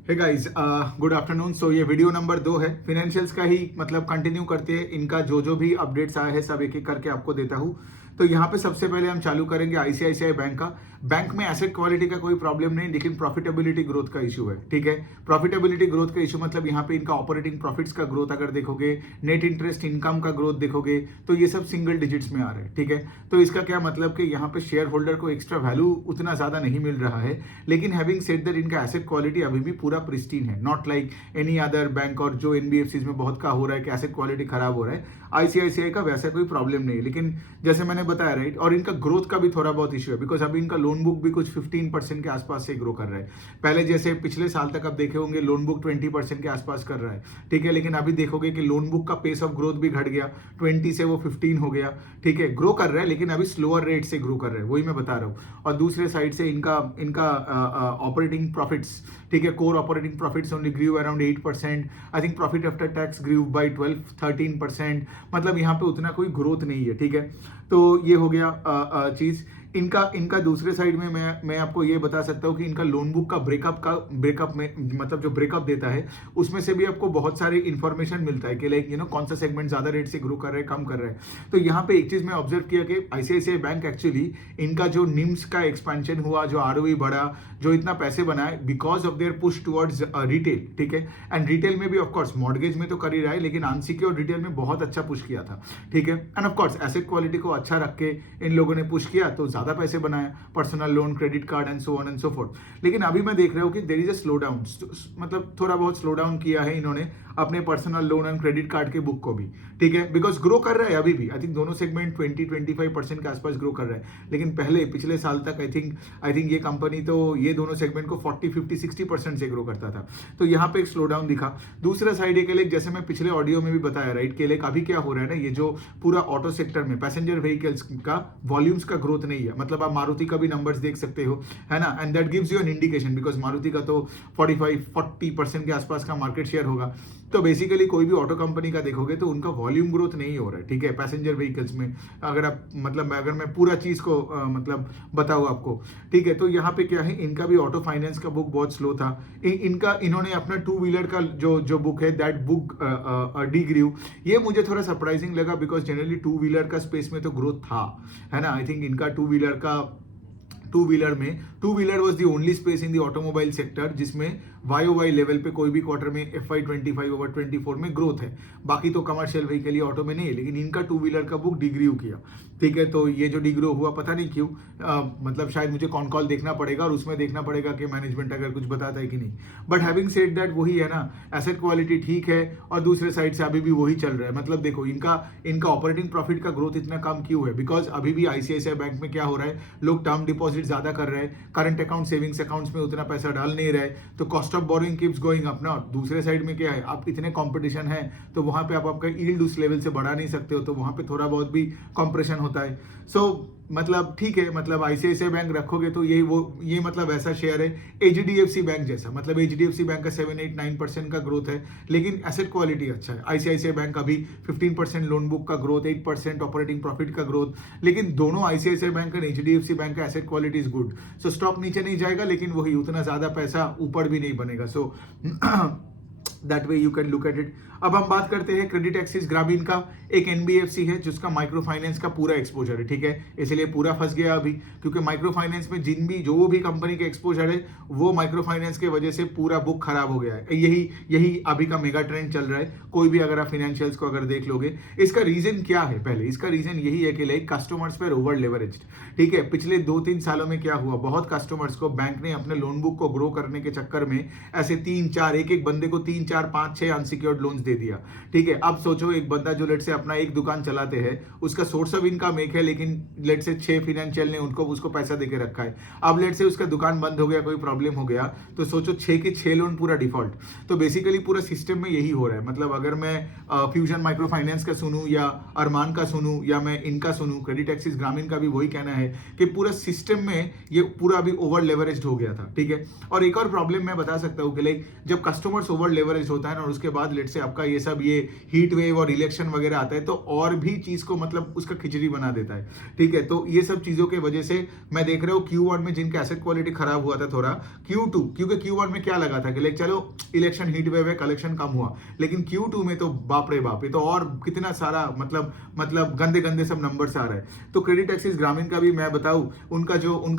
हे guys, good afternoon. So ये video number 2 है, financials का ही मतलब कंटिन्यू करते हैं। इनका जो जो भी अपडेट्स आए हैं सब एक एक करके आपको देता हूँ। तो यहाँ पे सबसे पहले हम चालू करेंगे आईसीआईसीआई बैंक का। बैंक में एसेट क्वालिटी का कोई प्रॉब्लम नहीं, लेकिन प्रॉफिटेबिलिटी ग्रोथ का इशू है। ठीक है, प्रॉफिटेबिलिटी ग्रोथ का इशू मतलब यहाँ पे इनका ऑपरेटिंग प्रॉफिट्स का ग्रोथ अगर देखोगे, नेट इंटरेस्ट इनकम का ग्रोथ देखोगे तो ये सब सिंगल डिजिट्स में आ रहे हैं। ठीक है, तो इसका क्या मतलब कि यहाँ पे शेयर होल्डर को एक्स्ट्रा वैल्यू उतना ज्यादा नहीं मिल रहा है, लेकिन हैविंग सेड दैट इनका एसेट क्वालिटी अभी भी पूरा प्रिस्टीन है, not like any other bank और जो एनबीएफसी में बहुत का हो रहा है कि एसेट क्वालिटी खराब हो रहा है। आईसीआईसीआई का वैसा कोई प्रॉब्लम नहीं है, लेकिन जैसे मैंने बताया राइट, और इनका ग्रोथ का भी थोड़ा बहुत इशू है बिकॉज अभी इनका लोन बुक भी कुछ 15% के आसपास से ग्रो कर रहा है। पहले जैसे पिछले साल तक आप देखे होंगे लोन बुक 20% के आसपास कर रहा है। ठीक है, लेकिन अभी देखोगे कि लोन बुक का पेस ऑफ ग्रोथ भी घट गया, 20 से वो 15 हो गया। ठीक है, ग्रो कर रहा है लेकिन अभी स्लोअर रेट से ग्रो कर रहा है, वही मैं बता रहा हूँ। और दूसरे साइड से इनका इनका ऑपरेटिंग प्रॉफिट्स, ठीक है, core operating profits only grew around 8%। I think profit after tax grew by 12-13%। मतलब यहाँ पे उतना कोई ग्रोथ नहीं है। ठीक है, तो ये हो गया चीज। इनका इनका दूसरे साइड में मैं आपको ये बता सकता हूँ कि इनका लोन बुक का ब्रेकअप में मतलब जो ब्रेकअप देता है उसमें से भी आपको बहुत सारे इंफॉर्मेशन मिलता है कि लाइक कौन सा सेगमेंट ज्यादा रेट से ग्रो कर रहा है, कम कर रहा है। तो यहाँ पे एक चीज मैं ऑब्जर्व किया कि आईसीआईसीआई बैंक एक्चुअली इनका जो निम्स का एक्सपेंशन हुआ, जो आरओई बढ़ा, जो इतना पैसे बनाए because of their push towards retail. ठीक है, एंड रिटेल में भी ऑफकोर्स मॉर्गेज में तो कर ही रहा है, लेकिन अनसिक्योर्ड रिटेल में बहुत अच्छा पुश किया था। ठीक है, एंड ऑफकोर्स एसेट क्वालिटी को अच्छा रख के इन लोगों ने पुश किया तो ज्यादा पैसे बनाया, personal loan, credit card and so on and so forth. लेकिन अभी मैं देख रहा हूँ कि there is a slow down, मतलब थोड़ा बहुत स्लो डाउन किया है इन्होंने अपने personal loan and credit card के बुक को भी। ठीक है, बिकॉज ग्रो कर रहा है अभी भी, आई थिंक दोनों सेगमेंट 20-25% के आसपास ग्रो कर रहा है। लेकिन पहले पिछले साल तक आई थिंक ये कंपनी तो ये दोनों सेगमेंट को 40-50-60% से ग्रो करता था। तो यहाँ पे एक स्लो डाउन दिखा। दूसरा साइड एक लेक, जैसे मैं पिछले ऑडियो में भी बताया राइट, के लेक अभी क्या हो रहा है ना, ये जो पूरा ऑटो सेक्टर में पैसेंजर व्हीकल्स का वॉल्यूम्स का ग्रोथ नहीं है। मतलब आप मारुति का भी नंबर्स देख सकते हो, है ना, and that gives you an indication because Maruti का तो 45-40% के आसपास का मार्केट शेयर होगा। तो बेसिकली कोई भी ऑटो कंपनी का देखोगे तो उनका वॉल्यूम ग्रोथ नहीं हो रहा है। ठीक है, पैसेंजर व्हीकल्स में अगर आप मतलब अगर मैं पूरा चीज को मतलब बताऊँ आपको। ठीक है, तो यहाँ पे क्या है, इनका भी ऑटो फाइनेंस का बुक बहुत स्लो था। इनका इन्होंने अपना टू व्हीलर का जो जो बुक है दैट बुक डिग्रीव। ये मुझे थोड़ा सरप्राइजिंग लगा बिकॉज जनरली टू व्हीलर का स्पेस में तो ग्रोथ था, है ना। आई थिंक इनका two wheeler was the only space in the automobile sector जिसमें वाई लेवल पे कोई भी क्वार्टर में FY 25 ओवर 24 में ग्रोथ है। बाकी तो कमर्शियल व्हीकल या ऑटो में नहीं है, लेकिन इनका टू व्हीलर का बुक डिग्रीव किया। ठीक है, तो ये जो डिग्रो हुआ पता नहीं क्यों, मतलब शायद मुझे कॉन कॉल देखना पड़ेगा और उसमें देखना पड़ेगा कि मैनेजमेंट अगर कुछ बताता है कि नहीं। बट हैविंग सेड दैट वही है ना, एसेट क्वालिटी ठीक है और दूसरे साइड से अभी भी वही चल रहा है। मतलब देखो इनका ऑपरेटिंग प्रॉफिट का ग्रोथ इतना कम क्यों है, बिकॉज अभी भी आईसीआईसीआई बैंक में क्या हो रहा है, लोग टर्म डिपॉजिट ज्यादा कर रहे हैं, करंट अकाउंट सेविंग्स अकाउंट्स में उतना पैसा डाल नहीं रहे, तो cost of boring keeps going up ना। दूसरे साइड में क्या है, आप इतने कंपटीशन है तो वहां पे आप आपका यील्ड उस लेवल से बढ़ा नहीं सकते हो, तो वहां पे थोड़ा बहुत भी कंप्रेशन होता है। सो मतलब ठीक है, मतलब आईसीआईसीआई बैंक रखोगे तो ये मतलब ऐसा शेयर है एचडीएफसी बैंक जैसा। मतलब एचडीएफसी बैंक का 7-8-9% का ग्रोथ है, लेकिन एसेट क्वालिटी अच्छा है। आईसीआईसीआई बैंक अभी 15% लोन बुक का ग्रोथ, 8% ऑपरेटिंग प्रॉफिट का ग्रोथ, लेकिन दोनों आईसीआईसीआई बैंक और एचडीएफसी बैंक का asset quality is good. So stock नीचे नहीं जाएगा, लेकिन वही उतना ज्यादा पैसा ऊपर भी नहीं बनेगा। So that way you can look at it. अब हम बात करते हैं क्रेडिट एक्सिस ग्रामीण का। एक एनबीएफसी है जिसका माइक्रो फाइनेंस का पूरा एक्सपोजर है। ठीक है, इसलिए पूरा फंस गया अभी, क्योंकि माइक्रो फाइनेंस में जो भी कंपनी के एक्सपोजर है वो माइक्रो फाइनेंस के वजह से पूरा बुक खराब हो गया है। यही अभी का मेगा ट्रेंड चल रहा है। कोई भी अगर आप फाइनेंशियल्स को अगर देख लोगे, इसका रीजन क्या है, पहले इसका रीजन यही है कि लाइक कस्टमर्स पर ओवर लेवरेज्ड। ठीक है, पिछले 2-3 सालों में क्या हुआ, बहुत कस्टमर्स को बैंक ने अपने लोन बुक को ग्रो करने के चक्कर में ऐसे 3-4 एक बंदे को 3-4-5-6 अनसिक्योर्ड लोन्स दे दिया। ठीक है, अब सोचो एक बंदा जो लेट से अपना एक दुकान चलाते हैं, उसका सोर्स ऑफ इनकम एक है, लेकिन लेट से 6 फाइनेंशियल ने उसको पैसा देके रखा है। अब लेट से उसका दुकान बंद हो गया, कोई प्रॉब्लम हो गया, तो सोचो 6 के 6 लोन पूरा डिफॉल्ट। तो बेसिकली पूरा सिस्टम में यही हो रहा है। मतलब अगर मैं फ्यूजन माइक्रो फाइनेंस का सुनूं या अरमान का सुनूं या मैं इनका सुनूं, क्रेडिट एक्सिस ग्रामीण का भी वही कहना है कि पूरा सिस्टम में ये पूरा अभी ओवर लेवरेज्ड हो गया था। ठीक है, और एक और प्रॉब्लम मैं बता सकता हूं कि लाइक जब कस्टमर्स ओवर लेवरेज नेशनलाइज होता है ना, और उसके बाद लेट से आपका ये सब ये हीट वेव और इलेक्शन वगैरह आता है, तो और भी चीज को मतलब उसका खिचड़ी बना देता है, ठीक है। तो ये सब चीजों की वजह से मैं देख रहा हूँ Q1 में जिनका एसेट क्वालिटी खराब हुआ था थोड़ा, Q2 क्योंकि Q1 में क्या लगा था कि लाइक चलो इलेक्शन हीट वेव है, कलेक्शन कम हुआ, लेकिन Q2 में तो बाप रे बाप, ये तो और कितना सारा मतलब गंदे गंदे सब नंबर्स आ रहे हैं। तो क्रेडिट एक्सिस ग्रामीण का भी मैं बताऊं, उनका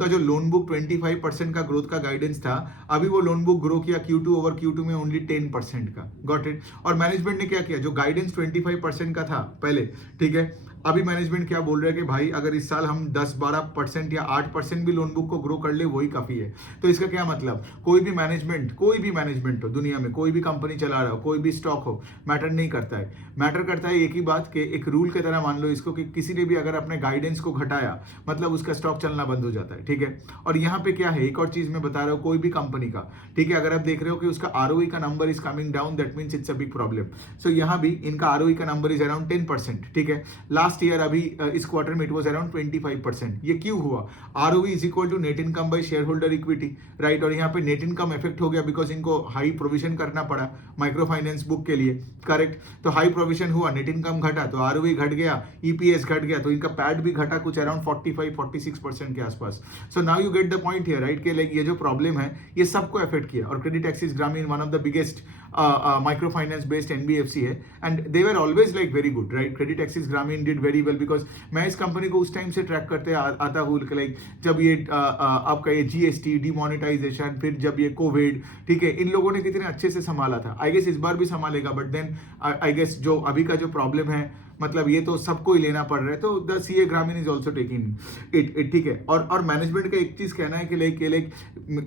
जो लोन बुक 25% का ग्रोथ का गाइडेंस था, अभी वो लोन बुक ग्रो किया Q2 ओवर Q2 में ओनली 10% का, गॉट इट। और मैनेजमेंट ने क्या किया, जो गाइडेंस 25% का था पहले, ठीक है, अभी मैनेजमेंट क्या बोल रहे हैं कि भाई अगर इस साल हम 10-12% या 8% भी लोन बुक को ग्रो कर ले वही काफी है। तो इसका क्या मतलब, कोई भी मैनेजमेंट हो दुनिया में, कोई भी कंपनी चला रहा हो, कोई भी स्टॉक हो, मैटर नहीं करता है। मैटर करता है एक ही बात कि एक रूल की तरह मान लो इसको कि किसी ने भी अगर अपने गाइडेंस को घटाया मतलब उसका स्टॉक चलना बंद हो जाता है, ठीक है। और यहाँ पे क्या है, एक और चीज मैं बता रहा हूँ, कोई भी कंपनी का, ठीक है, अगर आप देख रहे हो कि उसका ROE का number is coming down, that means it's a big problem. So यहाँ भी इनका ROE का नंबर इज अराउंड 10%, ठीक है। लास्ट ईयर अभी इस क्वार्टर में इट वाज अराउंड 25%। ये क्यों हुआ, ROE is equal to net income by share holder equity, right. और यहाँ पे नेट इनकम इफेक्ट हो गया बिकॉज इनको हाई प्रोविजन करना पड़ा माइक्रो फाइनेंस बुक के लिए, करेक्ट। तो हाई प्रोविजन हुआ, नेट इनकम घटा तो ROE घट गया, EPS घट गया, तो इनका पैट भी घटा कुछ अराउंड 45-46% के आसपास। So now you get the point here, right, कि लाइक ये जो प्रॉब्लम है ये सबको अफेक्ट किया। और क्रेडिट एक्सिस ग्रामीण one of the biggest micro finance based NBFC है, and they were always like very good, right. Credit Access ग्रामीण डिड वेरी वेल बिकॉज मैं इस कंपनी को उस टाइम से ट्रैक करते आता हूँ, लाइक जब ये आपका ये GST डिमोनेटाइजेशन, फिर जब ये कोविड, ठीक है, इन लोगों ने कितने अच्छे से संभाला था। आई गेस इस बार भी संभालेगा, बट देन आई गेस जो अभी का जो प्रॉब्लम है मतलब ये तो सबको ही लेना पड़ रहा है, तो द CA ग्रामीण इज ऑल्सो टेकिंग इट, ठीक है। और मैनेजमेंट का एक चीज कहना है कि लाइक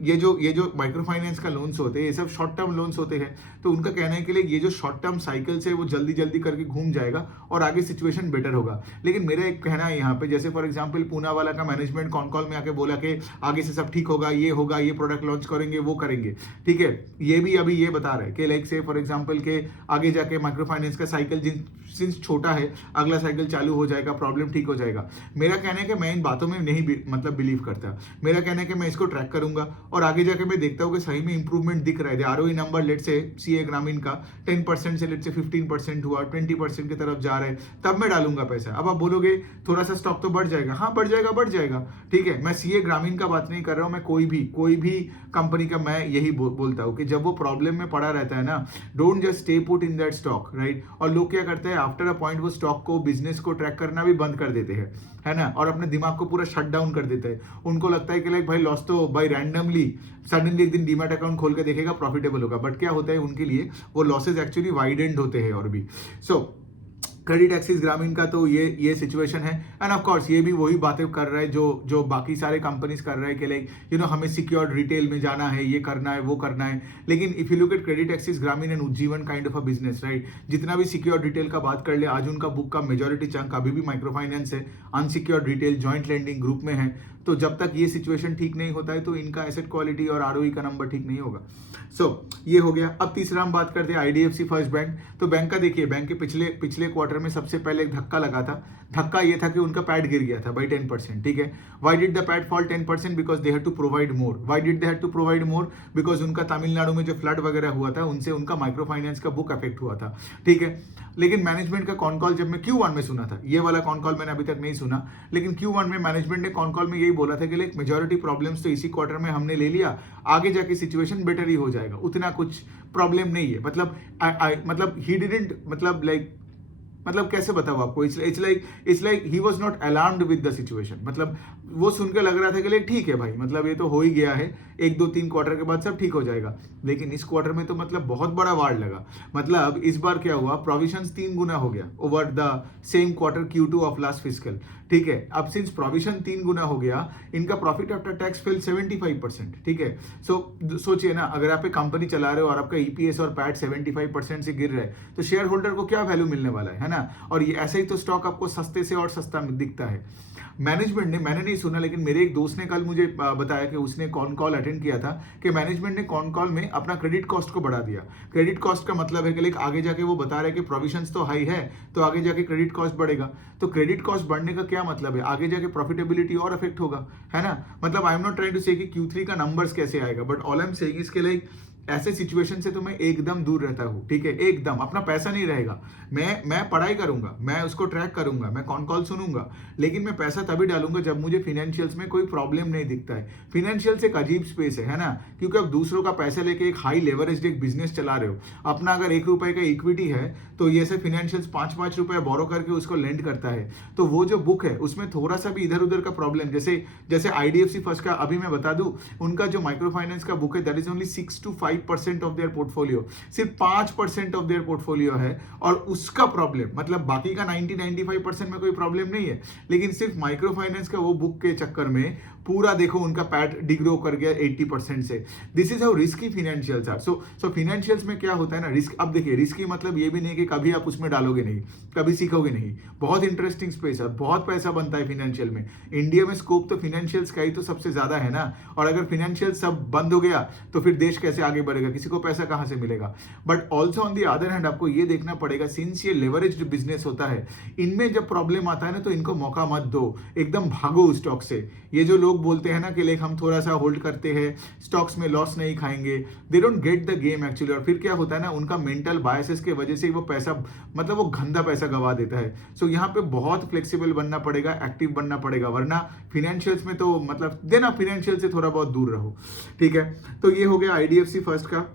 ये जो माइक्रो फाइनेंस का लोन्स होते हैं ये सब शॉर्ट टर्म लोन्स होते हैं, तो उनका कहना है कि लाइक ये जो शॉर्ट टर्म साइकिल्स है वो जल्दी जल्दी करके घूम जाएगा और आगे सिचुएशन बेटर होगा। लेकिन मेरा एक कहना है यहाँ पे, जैसे फॉर एग्जाम्पल पूना वाला का मैनेजमेंट कॉन कॉल में आके बोला कि आगे से सब ठीक होगा, ये प्रोडक्ट लॉन्च करेंगे, वो करेंगे, ठीक है। ये भी अभी ये बता रहे हैं कि लाइक से फॉर एग्जाम्पल के आगे जाके माइक्रो फाइनेंस का साइकिल सिंस छोटा है, अगला साइकिल चालू हो जाएगा, प्रॉब्लम ठीक हो जाएगा। मेरा कहना है कि मैं इन बातों में नहीं मतलब बिलीव करता। मेरा कहना है कि मैं इसको ट्रैक करूंगा और आगे जाके मैं देखता हूँ कि सही में इंप्रूवमेंट दिख रहा है। ROE नंबर लेट से CA ग्रामीण का 10% से लेट से 15% हुआ, 20% की तरफ जा रहा है, तब मैं डालूंगा पैसा। अब आप बोलोगे थोड़ा सा स्टॉक तो बढ़ जाएगा, हाँ बढ़ जाएगा, ठीक है। मैं CA ग्रामीण का बात नहीं कर रहा हूँ, मैं कोई भी कंपनी का मैं यही बोलता हूँ कि जब वो प्रॉब्लम में पड़ा रहता है ना, don't just stay put in that stock, right. और लोग क्या करते हैं, आफ्टर अ पॉइंट वो स्टॉक को, बिजनेस को ट्रैक करना भी बंद कर देते हैं, है ना, और अपने दिमाग को पूरा शट डाउन कर देते हैं। उनको लगता है कि लाइक भाई लॉस तो भाई रैंडमली सडनली एक दिन डीमैट अकाउंट खोल के देखेगा प्रॉफिटेबल होगा, बट क्या होता है उनके लिए वो लॉसेज एक्चुअली वाइडेंड होते हैं और भी। सो क्रेडिट एक्सिस ग्रामीण का तो ये सिचुएशन है, एंड ऑफ कोर्स ये भी वही बातें कर रहा है जो बाकी सारे कंपनीज कर रहे हैं कि लाइक हमें सिक्योर्ड रिटेल में जाना है, ये करना है, वो करना है। लेकिन if you look at Credit Access Grameen and Ujjivan kind of a business, right, जितना भी सिक्योर्ड रिटेल का बात कर ले, आज उनका बुक का मेजोरिटी चंक अभी भी माइक्रो फाइनेंस है, unsecured retail joint lending group में है। तो जब तक ये सिचुएशन ठीक नहीं होता है तो इनका एसेट क्वालिटी और ROE का नंबर ठीक नहीं होगा। सो ये हो गया। अब तीसरा हम बात करते हैं IDFC फर्स्ट बैंक। तो बैंक का देखिए, बैंक के पिछले क्वार्टर में सबसे पहले एक धक्का लगा था। धक्का ये था कि उनका पैट गिर गया था बाई 10%, ठीक है। Why did the PAT fall 10%? Because they had to provide more. Why did they had to provide more? Because उनका तमिलनाडु में जो फ्लड वगैरह हुआ था उनसे उनका माइक्रो फाइनेंस का बुक अफेक्ट हुआ था, ठीक है। लेकिन मैनेजमेंट का कॉन कॉल जब मैं Q1 में सुना था, ये वाला कॉन कॉल मैंने अभी तक नहीं सुना, लेकिन Q1 में मैनेजमेंट ने कॉन कॉल में यही बोला था कि लाइक मेजॉरिटी प्रॉब्लम्स तो इसी क्वार्टर में हमने ले लिया, आगे जाके सिचुएशन बेटर ही हो जाएगा, उतना कुछ प्रॉब्लम नहीं है। मतलब ही डिडंट मतलब कैसे बताऊं आपको, it's like he was not alarmed with the situation. मतलब वो सुन के लग रहा था कि ठीक है भाई, मतलब ये तो हो ही गया है, 1-2-3 क्वार्टर के बाद सब ठीक हो जाएगा। लेकिन इस क्वार्टर में तो मतलब बहुत बड़ा वार लगा। मतलब इस बार क्या हुआ, प्रोविजंस 3 गुना हो गया over the same quarter Q2 of last fiscal, ठीक है। अब सिंस प्रोविजन 3 गुना हो गया, इनका प्रॉफिट आफ्टर टैक्स फेल 75%, ठीक है। सो सोचिए ना, अगर आप एक कंपनी चला रहे हो और आपका EPS और पैट 75% से गिर रहा है, तो शेयर होल्डर को क्या वैल्यू मिलने वाला है ना। और ये ऐसे ही तो स्टॉक आपको सस्ते से और सस्ता दिखता है। मैनेजमेंट ने, मैंने नहीं सुना लेकिन मेरे एक दोस्त ने कल मुझे बताया कि उसने कॉन कॉल अटेंड किया था कि मैनेजमेंट ने कॉन कॉल में अपना क्रेडिट कॉस्ट को बढ़ा दिया। क्रेडिट कॉस्ट का मतलब है कि लाइक आगे जाके वो बता रहे हैं कि प्रोविजंस तो हाई है, तो आगे जाके क्रेडिट कॉस्ट बढ़ेगा। तो क्रेडिट कॉस्ट बढ़ने का क्या मतलब है, आगे जाके प्रॉफिटेबिलिटी और अफेक्ट होगा, है ना। मतलब I am not trying to say कि Q3 का नंबर्स कैसे आएगा, but all I am saying is के लाइक ऐसे सिचुएशन से तो मैं एकदम दूर रहता हूँ, ठीक है, एकदम। अपना पैसा नहीं रहेगा, मैं पढ़ाई करूंगा, मैं उसको ट्रैक करूंगा, मैं कॉन कॉल सुनूंगा, लेकिन मैं पैसा तभी डालूंगा जब मुझे फिनेंशियल्स में कोई प्रॉब्लम नहीं दिखता है। फिनेंशियल्स एक अजीब स्पेस है ना, क्योंकि आप दूसरों का पैसा लेके एक हाई लेवरेज एक बिजनेस चला रहे हो। अपना अगर 1 रुपए का इक्विटी है तो ये से फिनेंशियल्स 5-5 रुपए बोरो करके उसको लेंड करता है। तो वो जो बुक है उसमें थोड़ा सा भी इधर उधर का प्रॉब्लम, जैसे जैसे आईडीएफसी फर्स्ट का अभी मैं बता दूं, उनका जो माइक्रो फाइनेंस का बुक है that is only 6 to 5% of their portfolio, सिर्फ 5% ऑफ देयर पोर्टफोलियो है। और उसका प्रॉब्लम मतलब बाकी का 90-95% में कोई प्रॉब्लम नहीं है, लेकिन सिर्फ माइक्रो फाइनेंस का वो बुक के चक्कर में पूरा देखो उनका पैट डिग्रो कर गया 80% से। This is how risky financials are. So financials में क्या होता है ना, रिस्क। अब देखिए रिस्की मतलब ये भी नहीं कि कभी आप उसमें डालोगे नहीं, कभी सीखोगे नहीं। बहुत इंटरेस्टिंग स्पेस है, बहुत पैसा बनता है फिनेंशियल में। इंडिया में स्कोप तो फिनेंशियल्स का ही तो सबसे ज्यादा है ना, और अगर फिनेंशियल सब बंद हो गया तो फिर देश कैसे आगे बढ़ेगा, किसी को पैसा कहां से मिलेगा। But also on the other hand आपको ये देखना पड़ेगा, सिंस ये लेवरेज्ड बिजनेस होता है, इनमें जब प्रॉब्लम आता है ना तो इनको मौका मत दो, एकदम भागो स्टॉक से। ये जो लोग बोलते हैं ना कि लाइक हम थोड़ा सा होल्ड करते हैं, स्टॉक्स में लॉस नहीं खाएंगे, they don't get the game actually. और फिर क्या होता है ना, उनका मेंटल बायसेस के वजह से वो पैसा मतलब वो गंदा पैसा गवा देता है। सो यहाँ पे बहुत फ्लेक्सिबल बनना पड़ेगा, एक्टिव बनना पड़ेगा, वरना फिनेंशियल्स में तो मतलब देना, फिनेंशियल से थोड़ा बहुत दूर रहो, ठीक है। तो ये हो गया आईडीएफसी फर्स्ट का।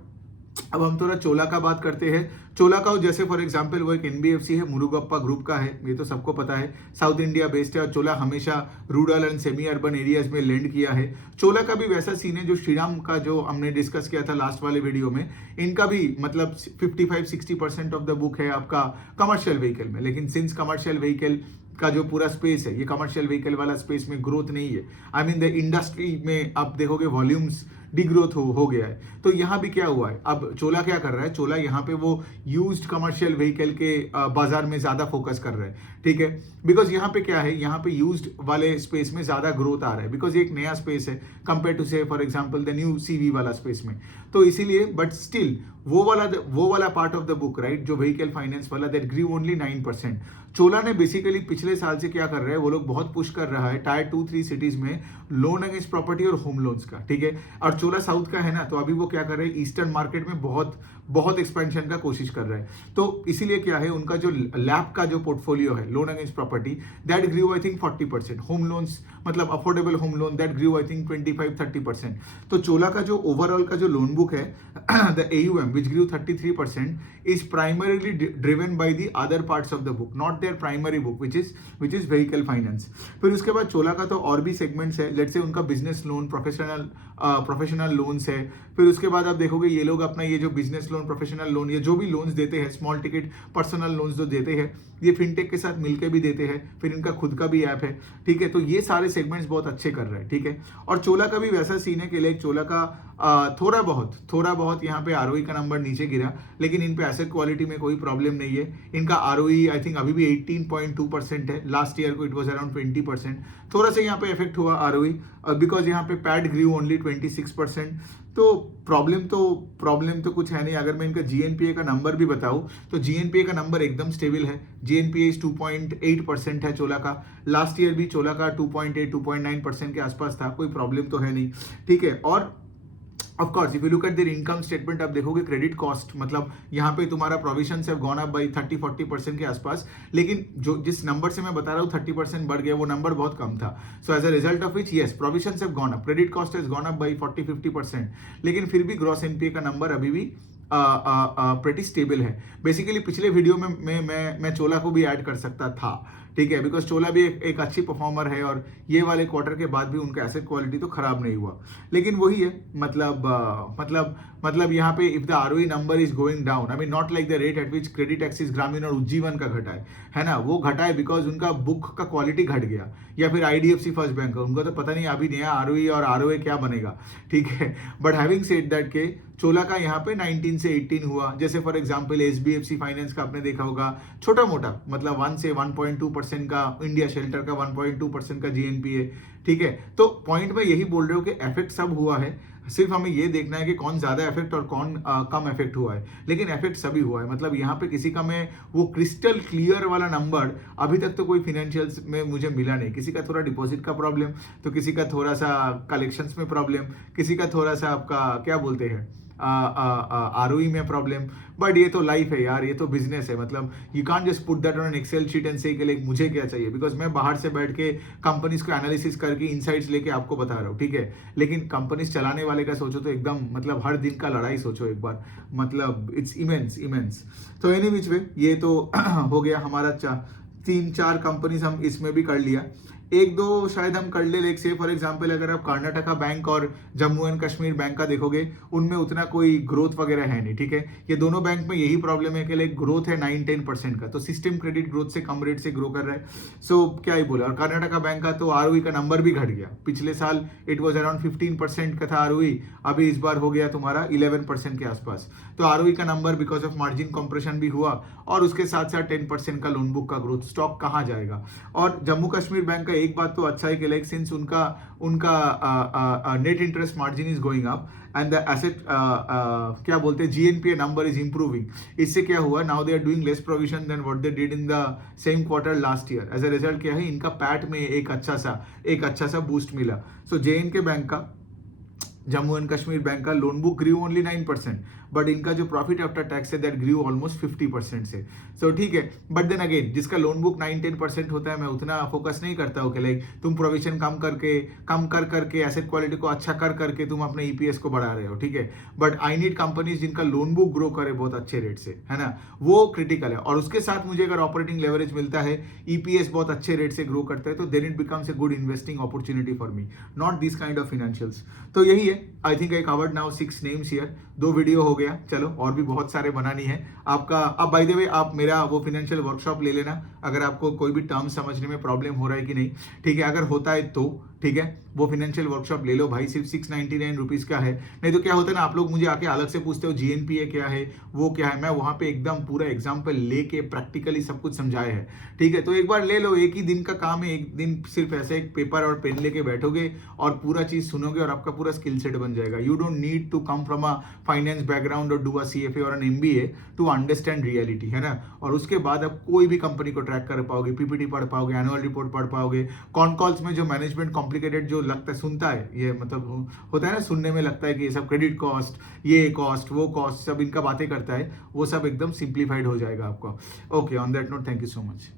अब हम थोड़ा चोला का बात करते हैं। चोला का जैसे फॉर एग्जांपल वो एक एनबीएफसी है, मुरुगप्पा ग्रुप का है, ये तो सबको पता है, साउथ इंडिया बेस्ड है। और चोला हमेशा rural and semi urban areas में लैंड किया है। चोला का भी वैसा सीन है जो श्रीराम का जो हमने डिस्कस किया था लास्ट वाले वीडियो में, इनका भी मतलब 55-60% ऑफ द बुक है आपका कमर्शियल व्हीकल में। लेकिन सिंस कमर्शियल व्हीकल का जो पूरा स्पेस है, ये कमर्शियल व्हीकल वाला स्पेस में ग्रोथ नहीं है। आई मीन द इंडस्ट्री में आप देखोगे वॉल्यूम्स डिग्रोथ हो गया है। तो यहाँ भी क्या हुआ है, अब चोला क्या कर रहा है, चोला यहाँ पे वो यूज्ड कमर्शियल व्हीकल के बाजार में ज्यादा फोकस कर रहा है, ठीक है। बिकॉज यहाँ पे क्या है, यहाँ पे यूज्ड वाले स्पेस में ज्यादा ग्रोथ आ रहा है, बिकॉज ये एक नया स्पेस है कंपेयर टू से for example the new CV वाला स्पेस में। तो इसीलिए बट स्टिल वो वाला part of the book right, जो व्हीकल फाइनेंस वाला, दैट ग्रीव ओनली 9%। चोला ने बेसिकली पिछले साल से क्या कर रहे हैं, वो लोग बहुत पुश कर रहा है टायर 2-3 सिटीज में लोन अगेंस्ट प्रॉपर्टी और होम लोन्स का, ठीक है। और चोला साउथ का है ना, तो अभी वो क्या कर रहे हैं, ईस्टर्न मार्केट में बहुत एक्सपेंशन का कोशिश कर रहे हैं। तो इसीलिए क्या है, उनका जो लैप का जो पोर्टफोलियो है loan against property, that grew I think 40%। Home loans मतलब affordable home loan, that grew I think 25-30%। तो चोला का जो ओवरऑल का जो लोन बुक है the AUM which grew 33% is primarily driven by the other parts of the book, not their primary book which is vehicle finance। फिर उसके बाद चोला का तो और भी सेगमेंट्स है, लेट्स से उनका बिजनेस लोन, प्रोफेशनल लोन्स है। फिर उसके बाद आप देखोगे ये लोग अपना ये जो बिजनेस लोन, प्रोफेशनल लोन, ये जो भी लोन्स देते हैं, स्मॉल टिकट पर्सनल लोन्स जो देते हैं, ये फिनटेक के साथ मिलकर भी देते हैं। फिर इनका खुद का भी ऐप है, ठीक है। तो ये सारे सेगमेंट्स बहुत अच्छे कर रहे हैं, ठीक है। और चोला का भी वैसा सीन है कि लाइक चोला का थोड़ा बहुत यहाँ पे आरओई का नंबर नीचे गिरा, लेकिन इन पे एसेट क्वालिटी में कोई प्रॉब्लम नहीं है। इनका आरओई आई थिंक अभी भी 18.2% है, लास्ट ईयर को इट वाज अराउंड 20%। थोड़ा सा यहाँ पे इफेक्ट हुआ आरओई बिकॉज यहाँ पे पैट ग्रीव ओनली 26%। तो प्रॉब्लम तो कुछ है नहीं। अगर मैं इनका जीएनपीए का नंबर भी बताऊं तो जीएनपीए का नंबर एकदम स्टेबल है। जीएनपीए 2.8% है चोला का। लास्ट ईयर भी चोला का 2.9% के आसपास था, कोई प्रॉब्लम तो है नहीं, ठीक है। और of course if you look eight there income statement, आप देखोगे क्रेडिट कॉस्ट मतलब यहाँ पे तुम्हारा provision have gone up bye 30-40% के आसपास, लेकिन जो जिस नंबर से मैं बता रहा हूँ 30% बढ़ गया, वो नंबर बहुत कम था। So as a result of which yes provision have gone up, credit cost has gone up by 40-50%, लेकिन फिर भी ग्रॉस एनपीए का नंबर अभी भी प्रेटी स्टेबल है। बेसिकली पिछले वीडियो में मैं चोला को भी ऐड कर सकता था, ठीक है, बिकॉज चोला भी एक अच्छी परफॉर्मर है और ये वाले क्वार्टर के बाद भी उनका एसेट क्वालिटी तो खराब नहीं हुआ। लेकिन वही है मतलब यहाँ पे if the ROE number is going down, I mean not like the rate at which credit Access ग्रामीण और उज्जीवन का घटा है ना, वो घटा है बिकॉज उनका बुक का क्वालिटी घट गया। या फिर आईडीएफसी फर्स्ट बैंक का, उनका तो पता नहीं अभी नया आरओई और आरओए क्या बनेगा, ठीक है। बट हैविंग सेड दैट के चोला का यहाँ पे 19 से 18 हुआ। जैसे फॉर एग्जांपल एसबीएफसी फाइनेंस का आपने देखा होगा, छोटा मोटा मतलब 1 से 1.2% का, इंडिया शेल्टर का 1.2% का जीएनपीए, ठीक है। तो पॉइंट में यही बोल रहे हो कि इफेक्ट सब हुआ है, सिर्फ हमें ये देखना है कि कौन ज्यादा इफेक्ट और कौन कम इफेक्ट हुआ है, लेकिन इफेक्ट सभी हुआ है। मतलब यहाँ पे किसी का मैं वो क्रिस्टल क्लियर वाला नंबर अभी तक तो कोई फिनेंशियल्स में मुझे मिला नहीं। किसी का थोड़ा डिपॉजिट का प्रॉब्लम, तो किसी का थोड़ा सा कलेक्शंस में प्रॉब्लम, किसी का थोड़ा सा आपका क्या बोलते हैं आरओई में प्रॉब्लम, बट ये तो लाइफ है यार, ये तो बिजनेस है, मतलब you can't just put that on an Excel sheet and say like मुझे क्या चाहिए, बिकॉज मैं बाहर से बैठ के कंपनीज को एनालिसिस करके इनसाइट्स लेके आपको बता रहा हूँ, ठीक है, लेकिन कंपनीज चलाने वाले का सोचो तो एकदम मतलब हर दिन का लड़ाई सोचो एक बार, मतलब इट्स इमेंस। तो एनी विच वे ये तो हो गया हमारा 3-4 कंपनीज हम इसमें भी कर लिया, एक दो शायद हम कर ले, लाइक से फॉर एग्जांपल अगर आप कर्नाटका बैंक और जम्मू एंड कश्मीर बैंक का देखोगे, उनमें उतना कोई ग्रोथ वगैरह है नहीं, ठीक है, ये दोनों बैंक में यही प्रॉब्लम है कि लाइक ग्रोथ है 9-10% का, तो सिस्टम क्रेडिट ग्रोथ से कम रेट से ग्रो कर रहा है, सो क्या ही बोला। और कर्नाटका बैंक का तो आरओई का नंबर भी घट गया, पिछले साल इट वॉज अराउंड 15% का था आरओई, अभी इस बार हो गया तुम्हारा 11% के आसपास, तो आरओई का number because of margin compression भी हुआ, और उसके साथ साथ 10% का लोन बुक का ग्रोथ, स्टॉक कहाँ जाएगा। और जम्मू कश्मीर बैंक का एक बात तो अच्छा है कि लाइक सिंस उनका net interest margin is going up and the asset क्या बोलते हैं जीएनपीए नंबर इज इंप्रूविंग, इससे क्या हुआ, now they are doing less provision then what they did in the same quarter last year, as a result क्या है, इनका PAT में एक अच्छा सा बूस्ट मिला। सो जेएनके बैंक का, जम्मू एंड कश्मीर बैंक का loan book grew only 9%, but इनका जो प्रॉफिट आफ्टर टैक्स है दैट ग्रीव ऑलमोस्ट 50% से, सो ठीक है। बट देन अगेन जिसका लोन बुक 9-10% होता है, मैं उतना फोकस नहीं करता हूँ कि लाइक तुम प्रोविजन कम कर करके एसेट क्वालिटी को अच्छा कर करके तुम अपने ईपीएस को बढ़ा रहे हो, ठीक है, बट आई नीड कंपनीज जिनका लोन बुक ग्रो करे बहुत अच्छे रेट से, है ना, वो क्रिटिकल है। और उसके साथ मुझे अगर ऑपरेटिंग लेवरेज मिलता है, ईपीएस बहुत अच्छे रेट से ग्रो करता है, तो then it becomes a good investing opportunity for me, not this kind of financials. तो यही है, I think I covered now 6 names here, 2 video हो गया, चलो और भी बहुत सारे बनानी है आपका। अब बाय द वे आप मेरा वो फाइनेंशियल वर्कशॉप ले लेना, अगर आपको कोई भी टर्म समझने में प्रॉब्लम हो रहा है कि नहीं, ठीक है, अगर होता है तो ठीक है, वो फाइनेंशियल वर्कशॉप ले लो भाई, सिर्फ 699 रुपीज का है। नहीं तो क्या होता है ना, आप लोग मुझे आके अलग से पूछते हो जीएनपीए क्या है, वो क्या है, मैं वहां पे एकदम पूरा एग्जाम्पल लेके प्रैक्टिकली सब कुछ समझाया है, ठीक है, तो एक बार ले लो, एक ही दिन का काम है, एक दिन सिर्फ ऐसे एक पेपर और पेन लेके बैठोगे और पूरा चीज सुनोगे और आपका पूरा स्किल सेट बन जाएगा। You don't need to come from a finance background और डू अ सीएफए और an MBA to understand reality, है ना, और उसके बाद आप कोई भी कंपनी को ट्रैक कर पाओगे, पीपीटी पढ़ पाओगे, एनुअल रिपोर्ट पढ़ पाओगे, कॉन कॉल्स में जो मैनेजमेंट कॉम्प्लिकेटेड जो लगता है, सुनता है, ये मतलब होता है ना, सुनने में लगता है कि ये सब क्रेडिट कॉस्ट, ये कॉस्ट, वो कॉस्ट, सब इनका बातें करता है, वो सब एकदम सिंप्लीफाइड हो जाएगा आपका। Okay, on that note, thank you so much.